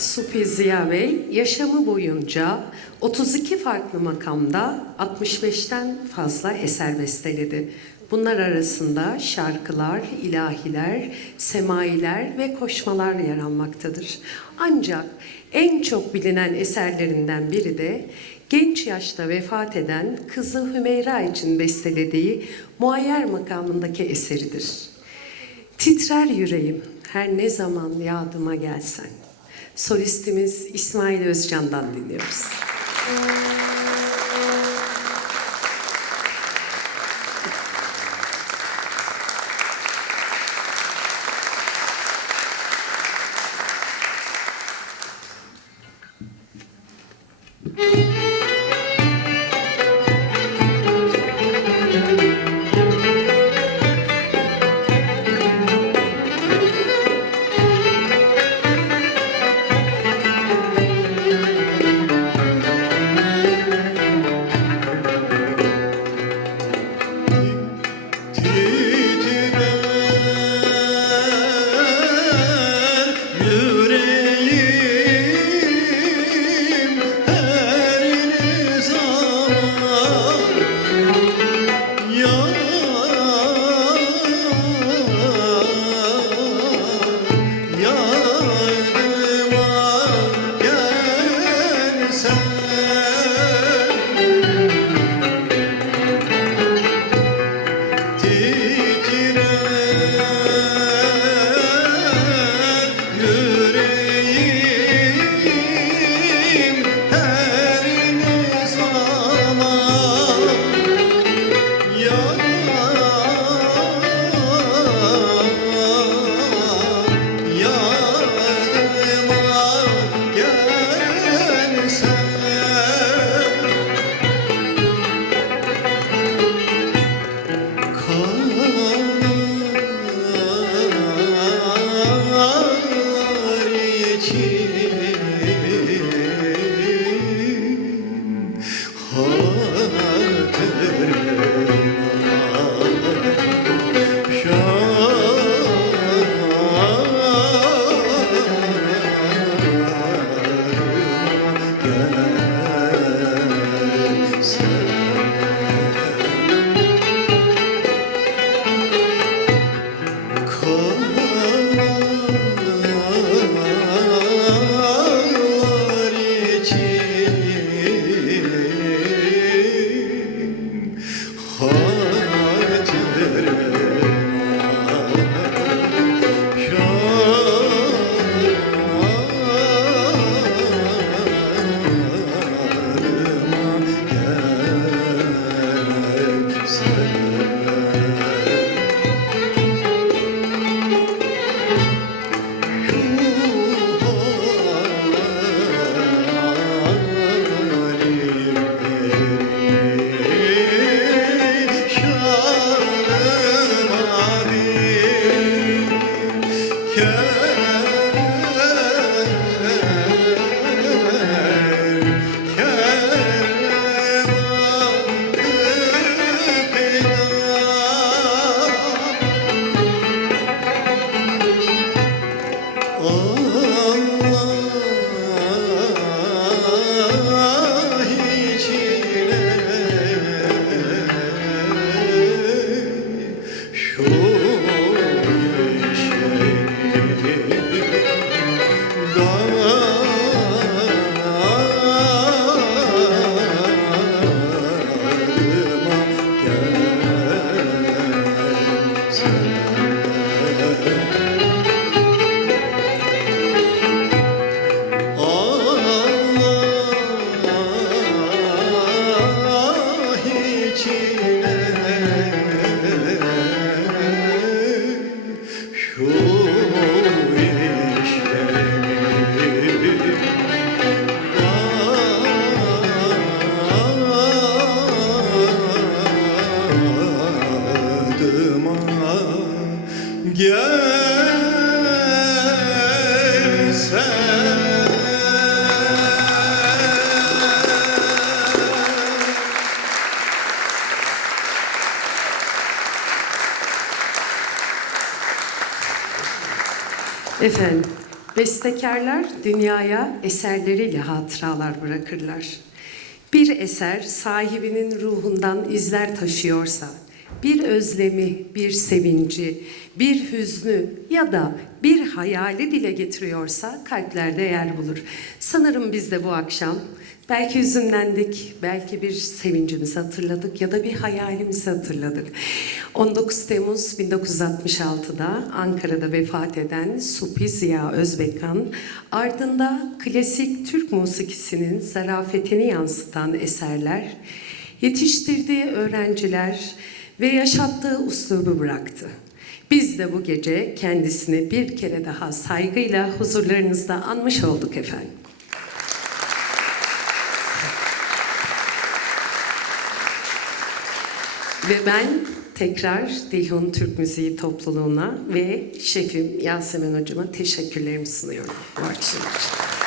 Supi Ziya Bey yaşamı boyunca 32 farklı makamda 65'ten fazla eser besteledi. Bunlar arasında şarkılar, ilahiler, semailer ve koşmalar yer almaktadır. Ancak en çok bilinen eserlerinden biri de genç yaşta vefat eden kızı Hümeyra için bestelediği Muayyer makamındaki eseridir. Titrer yüreğim her ne zaman yadıma gelsen. Solistimiz İsmail Özcan'dan dinliyoruz. Efendim, Bestekarlar dünyaya eserleriyle hatıralar bırakırlar. Bir eser sahibinin ruhundan izler taşıyorsa, bir özlemi, bir sevinci, bir hüznü ya da bir hayali dile getiriyorsa kalplerde yer bulur. Sanırım biz de bu akşam belki hüzünlendik, belki bir sevincimizi hatırladık ya da bir hayalimizi hatırladık. 19 Temmuz 1966'da Ankara'da vefat eden Supi Ziya Özbekhan, ardında klasik Türk musikisinin zarafetini yansıtan eserler, yetiştirdiği öğrenciler ve yaşattığı üslubu bıraktı. Biz de bu gece kendisini bir kere daha saygıyla huzurlarınızda anmış olduk efendim. Ve ben tekrar Dilhun Türk Müziği topluluğuna ve şefim Yasemin hocama teşekkürlerimi sunuyorum bu akşam için.